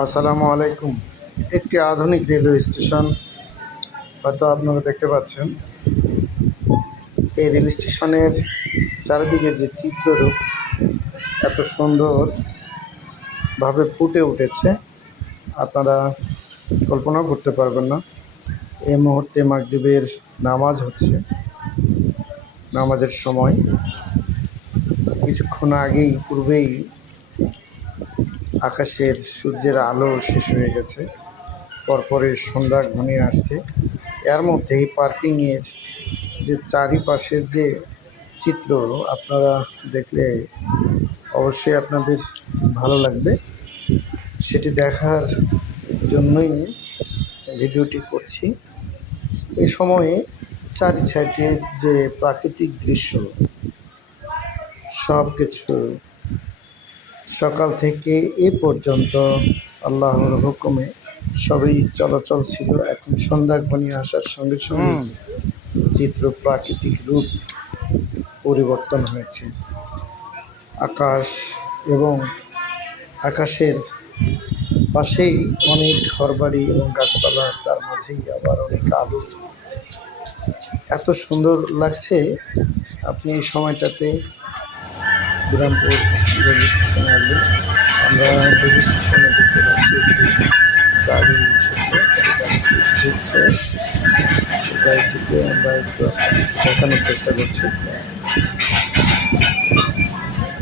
আসসালামু আলাইকুম। একটি আধুনিক রেলওয়ে স্টেশন হয়তো আপনারা দেখতে পাচ্ছেন। এই রেল স্টেশনের চারিদিকে যে চিত্ররূপ এত সুন্দরভাবে ফুটে উঠেছে, আপনারা কল্পনাও করতে পারবেন না। এই মুহূর্তে মাগরিবের নামাজ হচ্ছে, নামাজের সময়। কিছুক্ষণ পূর্বেই আকাশের সূর্যের আলো শেষ হয়ে গেছে, পরপরে সন্ধ্যা ঘনিয়ে আসছে। এর মধ্যেই পার্কিংয়ের যে চারিপাশের যে চিত্র, আপনারা দেখলে অবশ্যই আপনাদের ভালো লাগবে। সেটি দেখার জন্যই ভিডিওটি করছি। এই সময়ে চারি সাইডের যে প্রাকৃতিক দৃশ্য, সব কিছু সকাল থেকে এ পর্যন্ত আল্লাহর হুকুমে সবই চলাচল ছিল। এখন সন্ধ্যা ঘনিয়ে আসার সঙ্গে সঙ্গে চিত্র প্রাকৃতিক রূপ পরিবর্তন হয়েছে। আকাশ এবং আকাশের পাশেই অনেক ঘরবাড়ি এবং গাছপালা, তার মাঝেই আবার অনেক আলো। এত সুন্দর লাগছে। আপনি এই সময়টাতে বিরামপুর রেল স্টেশনে আসবেন। আমরা রেল স্টেশনে দেখতে পাচ্ছি একটি গাড়ি এসেছে, সেই গাড়িটি ঢুকছে। গাড়িটিকে আমরা একটু দেখানোর চেষ্টা করছি।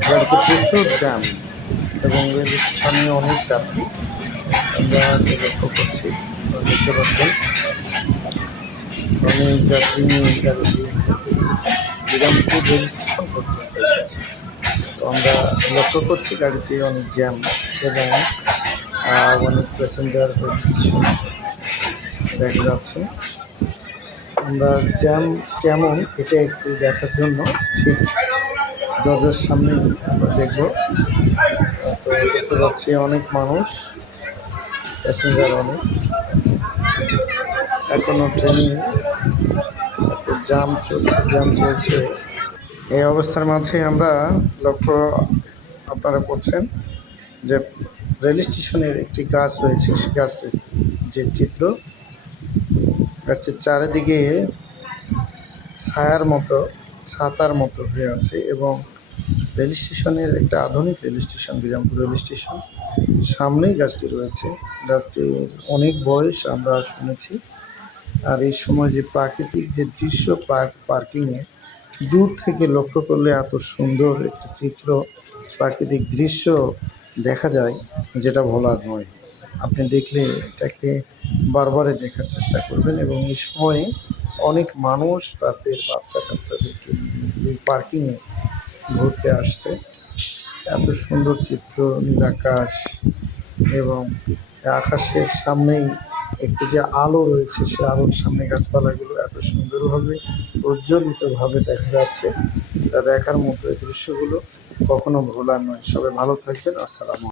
গাড়িতে প্রচুর জ্যাম এবং রেল স্টেশনে অনেক যাত্রী আমরা লক্ষ্য করছি। দেখতে পাচ্ছেন অনেক যাত্রী নিয়ে গাড়িটি বিরামপুর রেল স্টেশন পর্যন্ত এসেছে। তো আমরা লক্ষ্য করছি গাড়িতে অনেক জ্যাম এবং অনেক প্যাসেঞ্জার রেল স্টেশনে দেখা যাচ্ছে। আমরা জ্যাম কেমন এটা একটু দেখার জন্য ঠিক দরজার সামনে আমরা দেখব। তো দেখতে পাচ্ছি অনেক মানুষ, প্যাসেঞ্জার অনেক। এখনও ট্রেনে এত জ্যাম চলছে। এই অবস্থার মাঝে আমরা লক্ষ্য আপনারা করছেন যে রেল স্টেশনের একটি গাছ রয়েছে, সেই গাছটির যে চিত্র, গাছটির চারিদিকে ছাতার মতো হয়ে আছে এবং রেল স্টেশনের একটা আধুনিক rail station, Birampur rail station, সামনেই গাছটি রয়েছে। গাছটির অনেক বয়স আমরা শুনেছি। আর এই সময় যে প্রাকৃতিক যে দৃশ্য, পার্কিংয়ে দূর থেকে লক্ষ্য করলে এত সুন্দর একটি চিত্র, প্রাকৃতিক দৃশ্য দেখা যায়, যেটা ভোলার নয়। আপনি দেখলে এটাকে বারবারে দেখার চেষ্টা করবেন। এবং এই সময়ে অনেক মানুষ তাদের বাচ্চা কাচ্চাদেরকে এই পার্কিংয়ে ঘুরতে আসছে। এত সুন্দর চিত্র, নীল আকাশ এবং আকাশের সামনেই একটু যে আলো রয়েছে, সে আলোর সামনে গাছপালাগুলো এত সুন্দরভাবে প্রজ্বলিতভাবে দেখা যাচ্ছে। তা দেখার মতো এই দৃশ্যগুলো কখনো ভোলার নয়। সবাই ভালো থাকবেন। আসসালামু আলাইকুম।